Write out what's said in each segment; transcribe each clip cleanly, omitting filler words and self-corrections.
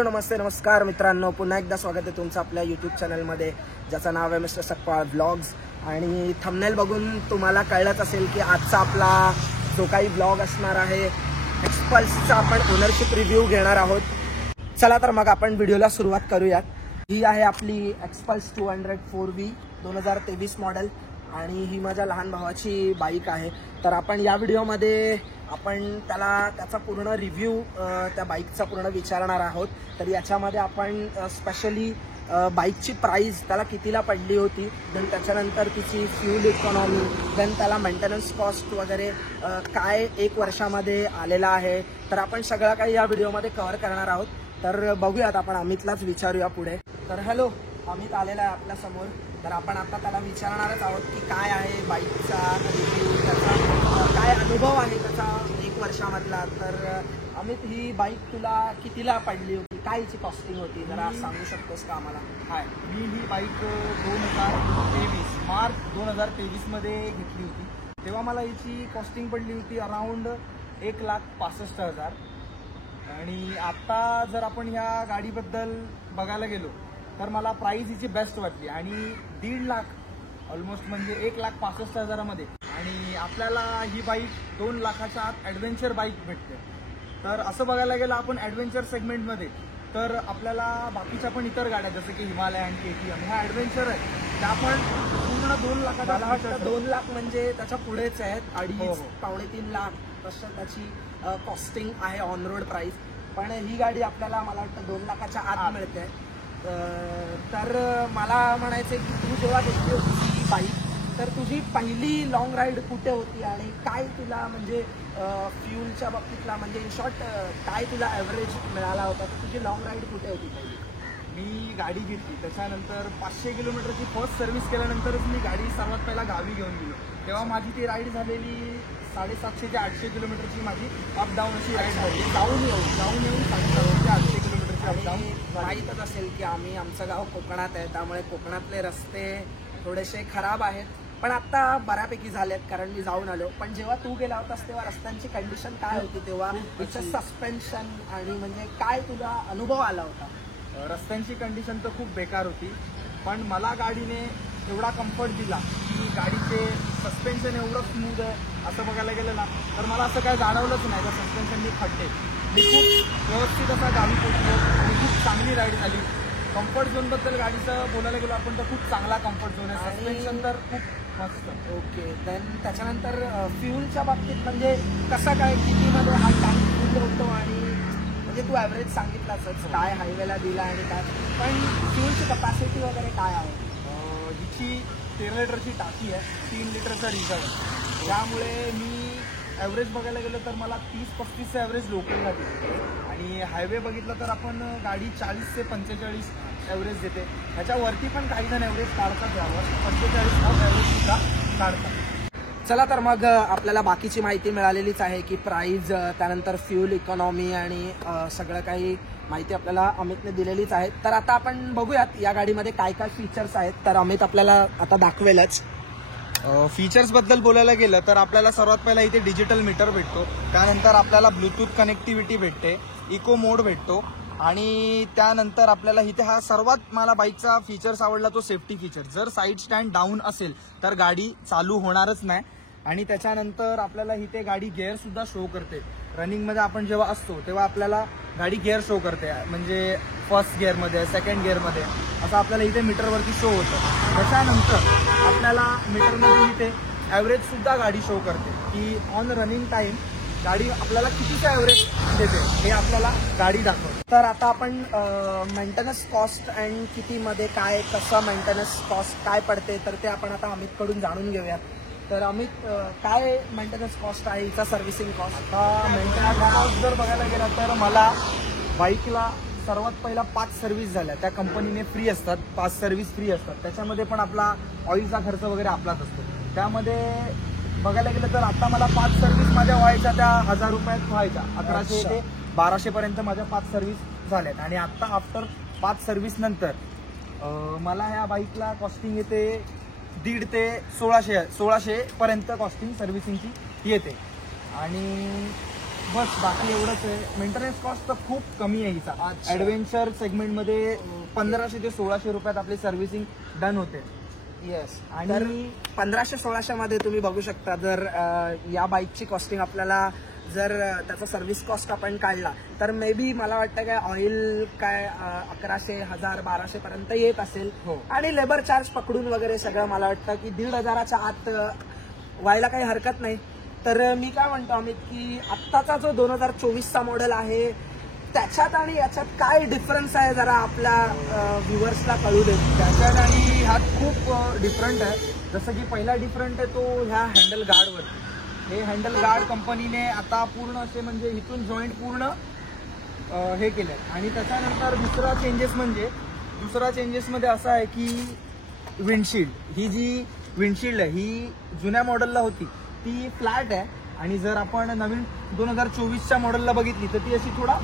Hello नमस्ते नमस्कार मित्रांनो, पुन्हा एकदा स्वागत आहे तुमचं आपल्या यूट्यूब चॅनलमध्ये ज्याचं नाव आहे मिस्टर सकपाळ व्लॉग्स। आणि थंबनेल बघून तुम्हाला कळलंच असेल की आजचा आपला जो काही व्लॉग असणार आहे एक्सपल्सचा आपण ओनरशिप रिव्ह्यू घेणार आहोत। चला तर मग आपण व्हिडिओला सुरुवात करूयात। ही आहे आपली एक्सपल्स 200 4V 2023 मॉडेल आणि ही माझ्या लहान भावाची बाईक आहे। तर आपण या व्हिडिओमध्ये आपण त्याचा पूर्ण रिव्ह्यू त्या बाईकचा पूर्ण विचारणार आहोत। तर याच्यामध्ये आपण स्पेशली बाईकची प्राइस त्याला कितीला पडली होती, देन त्याच्यानंतर तिची फ्यूल इकॉनॉमी, देन त्याला मेंटेनन्स कॉस्ट वगैरे काय एक वर्षामध्ये आलेला आहे, तर आपण सगळं काही या व्हिडिओमध्ये कव्हर करणार आहोत। तर बघूयात, आपण अमितलाच विचारूया पुढे। तर हॅलो, अमित आलेला आहे आपल्या समोर। तर आपण आता त्याला विचारणारच आहोत की काय आहे बाईकचा रिव्ह्यू, त्याचा काय अनुभव आहे त्याचा एक वर्षामधला। तर अमित, ही बाईक तुला कितीला पडली होती, काय हिची कॉस्टिंग होती, जरा सांगू शकतोस का आम्हाला? हाय, मी ही बाईक 2023 मार्च 2023 मध्ये घेतली होती। तेव्हा मला हिची कॉस्टिंग पडली होती अराउंड 1,65,000। आणि आता जर आपण ह्या गाडीबद्दल बघायला गेलो तर मला प्राइस हिची बेस्ट वाटली आणि 1.5 लाख ऑलमोस्ट म्हणजे 1,65,000 मध्ये आणि आपल्याला ही बाईक 2 लाखाच्या आत ॲडव्हेंचर बाईक भेटते। तर असं बघायला गेलं आपण ॲडव्हेंचर सेगमेंटमध्ये तर आपल्याला बाकीच्या पण इतर गाड्या जसं की हिमालयन, KTM ह्या ॲडव्हेंचर आहेत त्या आपण पूर्ण 2 लाखाच्या 2 लाख म्हणजे त्याच्या पुढेच आहेत, 2.5 पावणे 3 लाख तसं त्याची कॉस्टिंग आहे ऑन रोड प्राइस। पण ही गाडी आपल्याला मला वाटतं 2 लाखाच्या आत मिळते। तर मला म्हणायचं की तू जेव्हा घेतली होती ही बाईक तर तुझी पहिली लॉंग राईड कुठे होती आणि काय तुला म्हणजे फ्यूलच्या बाबतीतला म्हणजे इन शॉर्ट काय तुला ॲव्हरेज मिळाला होता, तुझी लॉंग राईड कुठे होती पहिली? मी गाडी घेतली त्याच्यानंतर 500 किलोमीटरची फर्स्ट सर्व्हिस केल्यानंतरच मी गाडी सर्वात पहिला गावी घेऊन गेलो। तेव्हा माझी ती राईड झालेली 750 ते 800 किलोमीटरची माझी अप डाऊन अशी राईड झाली। जाऊन येऊन 750 ते 800 किलोमीटरची अप डाऊन। माहीतच असेल की आमचं गाव कोकणात आहे, त्यामुळे कोकणातले रस्ते थोडेसे खराब आहेत, पण आता बऱ्यापैकी झालेत कारण मी जाऊन आलो। पण जेव्हा तू गेला होतास तेव्हा रस्त्यांची कंडिशन काय होती, तेव्हा तिचं सस्पेन्शन आणि म्हणजे काय तुला अनुभव आला होता? रस्त्यांची कंडिशन तर खूप बेकार होती, पण मला गाडीने एवढा कम्फर्ट दिला की गाडीचे सस्पेन्शन एवढं स्मूथ आहे। असं बघायला गेलं ना तर मला असं काय जाणवलंच नाही त्या सस्पेन्शननी खड्डे। मी खूप व्यवस्थित असा गावी पोहोचलो आणि खूप चांगली राईड झाली। कम्फर्ट झोनबद्दल गाडीचं बोलायला गेलो आपण तर खूप चांगला कम्फर्ट झोन आहे, सस्पेन्शन तर खूप मस्त। ओके, देन त्याच्यानंतर फ्यूलच्या बाबतीत म्हणजे कसं काय, कितीमध्ये हा टँक फुल होतो आणि म्हणजे तू ॲव्हरेज सांगितलाच काय हायवेला दिला आणि काय, पण फ्यूलची कपॅसिटी वगैरे काय आहे? हिची 13 लिटरची टाकी आहे, 3 लिटरचा रिझर्व आहे, त्यामुळे मी ॲव्हरेज बघायला गेलं तर मला 30-35चं ॲव्हरेज लोकलला देते आणि हायवे बघितलं तर आपण गाडी 40 ते 45 ॲव्हरेज देते। ह्याच्यावरती पण काही जण ॲव्हरेज काढतात, यावर 45 ॲव्हरेजसुद्धा काढतात। चला तर मग आपल्याला बाकीची माहिती मिळालेलीच आहे की प्राइस, त्यानंतर फ्यूल इकॉनॉमी आणि सगळं काही माहिती आपल्याला अमितने दिलेलीच आहे। तर आता आपण बघूयात या गाडीमध्ये काय काय फीचर्स आहेत, तर अमित आपल्याला आता दाखवेलच। फीचर्स बद्दल बोलायला गेलं तर आपल्याला सर्वात पहिला इथे डिजिटल मीटर भेटतो, त्यानंतर आपल्याला ब्लूटूथ कनेक्टिव्हिटी भेटते, इको मोड भेटतो आणि त्यानंतर आपल्याला इथे हा सर्वात मला बाईकचा फीचर्स आवडला तो सेफ्टी फीचर। जर साईड स्टँड डाऊन असेल तर गाडी चालू होणारच नाही आणि त्याच्यानंतर आपल्याला इथे गाडी गिअर सुद्धा शो करते। रनिंगमध्ये आपण जेव्हा असतो तेव्हा आपल्याला गाडी गिअर शो करते, म्हणजे फर्स्ट गिअरमध्ये, सेकंड गिअरमध्ये असं आपल्याला इथे मीटरवरती शो होतं। त्याच्यानंतर आपल्याला मीटरमध्ये इथे ॲव्हरेज सुद्धा गाडी शो करते की ऑन रनिंग टाईम गाडी आपल्याला कितीचं ॲव्हरेज देते हे आपल्याला गाडी दाखवते। तर आता आपण मेंटेनन्स कॉस्ट अँड कितीमध्ये काय कसं मेंटेनन्स कॉस्ट काय पडते तर ते आपण आता अमितकडून जाणून घेऊयात। तर अमित, काय मेंटेनन्स कॉस्ट आहे हिचा, सर्व्हिसिंग कॉस्ट? आता मेंटेनन्स कॉस्ट जर बघायला गेला तर मला बाईकला सर्वात पहिला 5 सर्व्हिस झाल्या, त्या कंपनीने फ्री असतात, 5 सर्व्हिस फ्री असतात। त्याच्यामध्ये पण आपला ऑइलचा खर्च वगैरे आपलाच असतो। त्यामध्ये बघायला गेलं तर आता मला 5 सर्व्हिस माझ्या व्हायच्या त्या 1000 रुपयात व्हायच्या, 1100 ते 1200 पर्यंत माझ्या 5 सर्व्हिस झाल्यात आणि आता आफ्टर 5 सर्व्हिस नंतर मला ह्या बाईकला कॉस्टिंग येते 1,500 ते 1600 पर्यंत कॉस्टिंग सर्व्हिसिंगची येते। आणि बस बाकी एवढंच आहे. मेंटेनन्स कॉस्ट तर खूप कमी आहे हिचा. अच्छा. ऍडव्हेंचर सेगमेंटमध्ये 1500 ते 1600 रुपयात आपली सर्व्हिसिंग डन होते. येस. आणि आणि 1500-1600 मध्ये तुम्ही बघू शकता, जर या बाईकची कॉस्टिंग आपल्याला जर त्याचा सर्व्हिस कॉस्ट आपण काढला तर मे बी मला वाटतं काय ऑइल काय 1100, 1000, 1200 पर्यंत येत असेल. हो. आणि लेबर चार्ज पकडून वगैरे सगळं मला वाटतं की 1500च्या आत व्हायला काही हरकत नाही. तर मी काय म्हणतो अमित की आत्ताचा जो 2024चा मॉडेल आहे त्याच्यात आणि याच्यात काय डिफरन्स आहे जरा आपल्या व्ह्युअर्सला कळू देत. त्याच्यात आणि ह्यात खूप डिफरंट आहे. जसं की पहिला डिफरंट आहे तो ह्या हँडल गार्डवर. हे हँडल गार्ड कंपनीने आता पूर्ण असे म्हणजे इथून जॉईंट पूर्ण हे केलंय. आणि त्याच्यानंतर दुसरा चेंजेसमध्ये असा आहे की विंडशील्ड, ही जी विंडशील्ड आहे ही जुन्या मॉडेलला होती ती फ्लॅट आहे. आणि जर आपण नवीन 2024च्या मॉडेलला बघितली तर ती अशी थोडा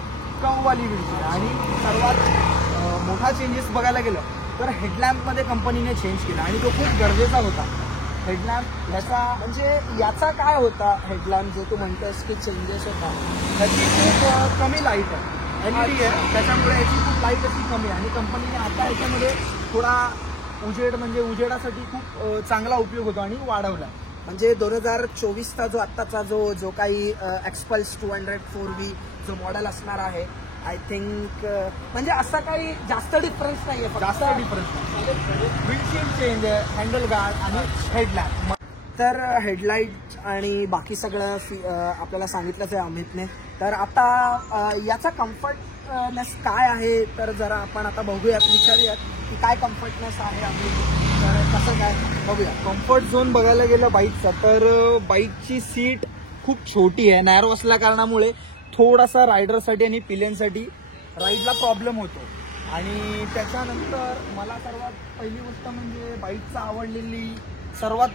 कववाली विंडशील्ड. आणि सर्वात मोठा चेंजेस बघायला गेलं तर हेडलॅम्पमध्ये कंपनीने चेंज केला आणि तो खूप गरजेचा होता. हेडलॅम्प ह्याचा म्हणजे याचा काय होता हेडलॅम्प जो तू म्हणतोस की चेंजेस होता? ह्याची खूप कमी लाईट आहे, LED आहे, त्याच्यामुळे याची खूप लाईट अशी कमी आहे. आणि कंपनीने आता याच्यामध्ये थोडा उजेडासाठी खूप चांगला उपयोग होतो आणि वाढवला. म्हणजे 2024चा जो आत्ताचा जो काही एक्सपल्स 200 4V जो मॉडेल असणार आहे, आय थिंक म्हणजे असं काही जास्त डिफरन्स नाहीये. जास्त डिफरन्स विंडशील्ड चेंज आहे, हँडल गार्ड आणि हेडलॅम्प. तर हेडलाईट आणि बाकी सगळं आपल्याला सांगितलंच आहे अमितने. तर आता याचा कम्फर्टनेस काय आहे तर जरा आपण आता बघूयात, विचारूयात की काय कम्फर्टनेस आहे अमित, तर कसं काय बघूया. कम्फर्ट झोन बघायला गेलं बाईकचा तर बाईकची सीट खूप छोटी आहे. नॅरो असल्या कारणामुळे थोडासा रायडरसाठी आणि पिलियनसाठी राईडला प्रॉब्लेम होतो. आणि त्याच्यानंतर मला सर्वात पहिली गोष्ट म्हणजे बाईकचा आवडलेली सर्वात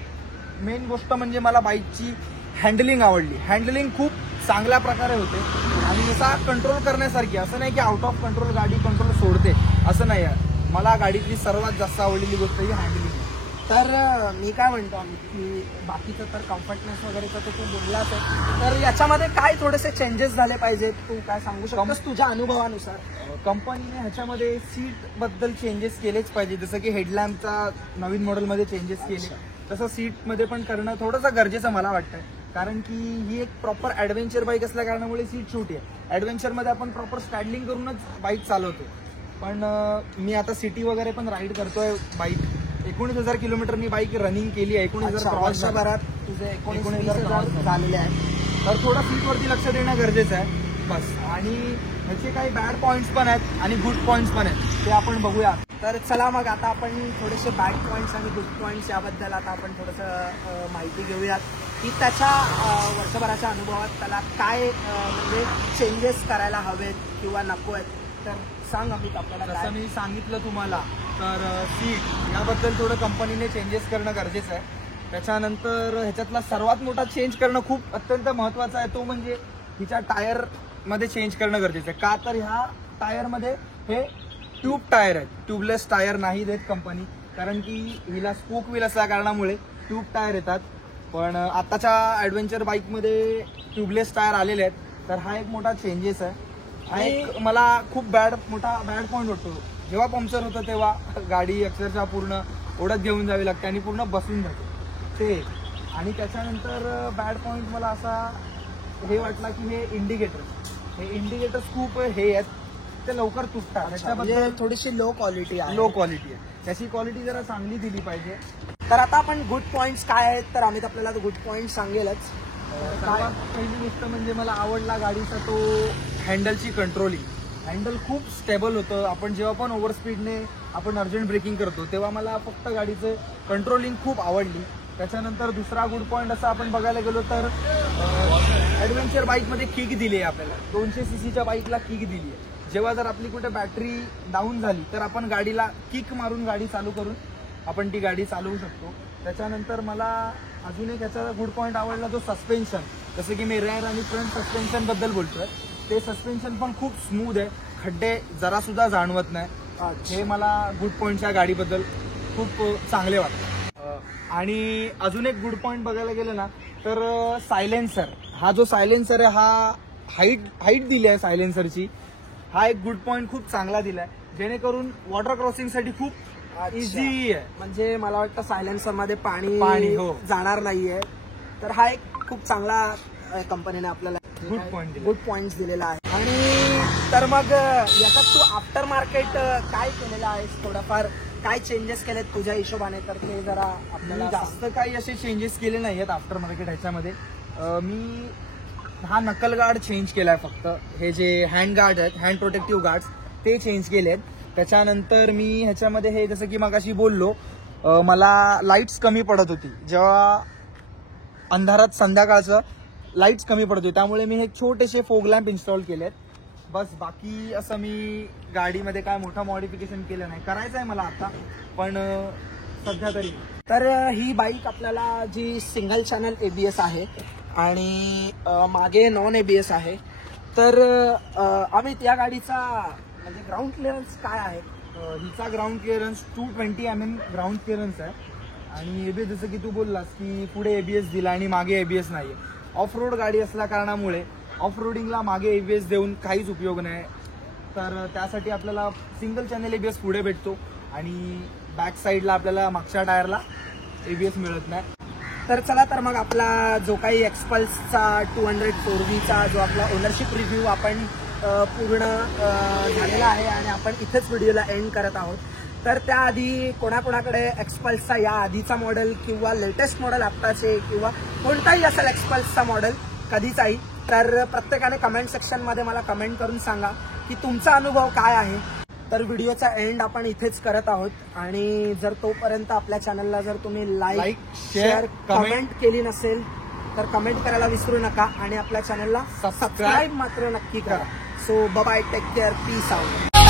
मेन गोष्ट म्हणजे मला बाईकची हँडलिंग आवडली. हँडलिंग खूप चांगल्या प्रकारे होते आणि जसा कंट्रोल करण्यासारखी, असं नाही की आउट ऑफ कंट्रोल गाडी कंट्रोल सोडते असं नाही आहे. मला गाडीतली सर्वात जास्त आवडलेली गोष्ट ही हँडलिंग आहे. तर मी काय म्हणतो आम्ही की बाकीचं तर कम्फर्टनेस वगैरेचं तर तू बोललाच आहे, तर याच्यामध्ये काय थोडेसे चेंजेस झाले पाहिजेत, तू काय सांगू शकतोस तुझ्या अनुभवानुसार? कंपनीने ह्याच्यामध्ये सीट बद्दल चेंजेस केलेच पाहिजे. जसं की हेडलॅम्पचा नवीन मॉडेलमध्ये चेंजेस केले तसं सीटमध्ये पण करणं थोडंसं गरजेचं मला वाटतं. कारण की ही एक प्रॉपर ॲडव्हेंचर बाईक असल्या कारणामुळे सीट छोटी आहे. ॲडव्हेंचरमध्ये आपण प्रॉपर स्टँडिंग करूनच बाईक चालवतो. पण मी आता सिटी वगैरे पण राईड करतोय. बाईक 19,000 किलोमीटर मी बाईक रनिंग केली आहे. 19,000 वर्षभरात तुझे 19,000 झालेले आहेत. तर थोडं सीटवरती लक्ष देणं गरजेचं आहे बस. आणि ह्याचे काही बॅड पॉईंट्स पण आहेत आणि गुड पॉईंट्स पण आहेत, ते आपण बघूया. तर चला मग आता आपण थोडेसे बॅड पॉईंट्स आणि गुड पॉईंट्स याबद्दल आता आपण थोडंसं माहिती घेऊयात की त्याच्या वर्षभराच्या अनुभवात त्याला काय म्हणजे चेंजेस करायला हवेत किंवा नको आहेत. तर सांग अमित आपल्याला. जसं मी सांगितलं तुम्हाला तर सीट याबद्दल थोडं कंपनीने चेंजेस करणं गरजेचं आहे. त्याच्यानंतर ह्याच्यातला सर्वात मोठा चेंज करणं खूप अत्यंत महत्त्वाचा आहे, तो म्हणजे हिच्या टायरमध्ये चेंज करणं गरजेचं आहे. का तर ह्या टायरमध्ये हे ट्यूब टायर आहेत, ट्यूबलेस टायर नाही देत कंपनी. कारण की हिला स्पोक व्हील असल्या कारणामुळे ट्यूब टायर येतात. पण आताच्या ॲडव्हेंचर बाईकमध्ये ट्यूबलेस टायर आलेले आहेत. तर हा एक मोठा चेंजेस आहे. आणि मला खूप मोठा बॅड पॉईंट वाटतो, जेव्हा पंक्चर होतं तेव्हा गाडी अक्षरशः पूर्ण ओढत घेऊन जावी लागते आणि पूर्ण बसून जाते ते. आणि त्याच्यानंतर बॅड पॉईंट मला असा हे वाटला की हे इंडिकेटर्स खूप हे आहेत, ते लवकर तुटतात. त्याच्याबद्दल थोडीशी लो क्वालिटी आहे. त्याची क्वालिटी जरा चांगली दिली पाहिजे. तर आता आपण गुड पॉईंट्स काय आहेत तर अमित आपल्याला गुड पॉईंट सांगेलच. सर्वात पहिली गोष्ट म्हणजे मला आवडला गाडीचा तो हँडलची कंट्रोलिंग. हँडल खूप स्टेबल होतं. आपण जेव्हा पण ओव्हर स्पीडने आपण अर्जंट ब्रेकिंग करतो तेव्हा मला फक्त गाडीचं कंट्रोलिंग खूप आवडली. त्याच्यानंतर दुसरा गुड पॉईंट असा आपण बघायला गेलो तर ॲडव्हेंचर बाईकमध्ये किक दिली आहे आपल्याला. 200 cc बाईकला किक दिली आहे. जेव्हा जर आपली कुठे बॅटरी डाऊन झाली तर आपण गाडीला किक मारून गाडी चालू करून आपण ती गाडी चालवू शकतो. त्याच्यानंतर मला अजून एक याचा गुड पॉईंट आवडला जो सस्पेन्शन. जसं की मी रेअर आणि फ्रंट सस्पेन्शन बद्दल बोलतोय, ते सस्पेन्शन पण खूप स्मूथ आहे, खड्डे जरा सुद्धा जाणवत नाही. हे मला गुड पॉईंट्स या गाडीबद्दल खूप चांगले वाटतं. आणि अजून एक गुड पॉईंट बघायला गेलं ना तर सायलेन्सर. हा जो सायलेन्सर आहे हाईट दिली आहे सायलेन्सरची. हा एक गुड पॉइंट खूप चांगला दिलाय, जेणेकरून वॉटर क्रॉसिंग साठी खूप इझी आहे. म्हणजे मला वाटतं सायलेन्सर मध्ये पाणी हो. जाणार नाहीये. तर हा एक खूप चांगला कंपनीने आपल्याला गुड पॉइंट दिलेला आहे. आणि तर मग याच्यात तू आफ्टर मार्केट काय केलेलं आहेस, थोडंफार काय चेंजेस केलेत तुझ्या हिशोबाने, तर ते जरा आपल्याला जास्त काही असे चेंजेस केले नाही आहेत आफ्टर मार्केट. ह्याच्यामध्ये मी हा नकल गार्ड चेंज केलाय फक्त. हे जे हँड गार्ड आहेत, हँड प्रोटेक्टिव्ह गार्ड्स, ते चेंज केलेत. त्याच्यानंतर मी ह्याच्यामध्ये हे जसं की मगाशी बोललो, मला लाईट्स कमी पडत होती जेव्हा अंधारात, संध्याकाळचं लाईट्स कमी पडत होती, त्यामुळे मी हे छोटेसे फोग लॅम्प इन्स्टॉल केलेत. बस बाकी असं मी गाडीमध्ये काय मोठं मॉडिफिकेशन केलं नाही. करायचं आहे मला आता, पण सध्या तरी. तर ही बाईक आपल्याला जी सिंगल चॅनल ABS आहे आणि मागे नॉन ABS आहे. तर अमित, या गाडीचा म्हणजे ग्राउंड क्लिअरन्स काय आहे? हिचा ground clearance 220 mm ground clearance आहे. आणि एबीएस जसं की तू बोललास की पुढे ABS दिला आणि मागे ABS नाहीये. ऑफ रोड गाडी असल्या कारणामुळे ऑफ रोडिंगला मागे ABS देऊन काहीच उपयोग नाही. तर त्यासाठी आपल्याला सिंगल चॅनल ABS पुढे भेटतो आणि बॅक साईडला आपल्याला मागच्या टायरला ABS मिळत नाही. तर चला, तर मग आपला जो काही एक्सपल्सचा 204Vचा जो आपला ओनरशिप रिव्ह्यू आपण पूर्ण झालेला आहे आणि आपण इथेच व्हिडिओला एंड करत आहोत. तर त्याआधी कोणाकोणाकडे एक्सपल्सचा या आधीचा मॉडेल किंवा लेटेस्ट मॉडेल आत्ताचे किंवा कोणताही असेल एक्सपल्सचा मॉडेल कधीचाही, तर प्रत्येकाने कमेंट सेक्शनमध्ये मला कमेंट करून सांगा की तुमचा अनुभव काय आहे. तर व्हिडिओचा एंड आपण इथेच करत आहोत आणि जर तोपर्यंत आपल्या चॅनलला जर तुम्ही लाईक, शेअर, कमेंट केली नसेल तर कमेंट करायला विसरू नका आणि आपल्या चॅनलला सबस्क्राईब मात्र नक्की करा. So bye, take care, peace out.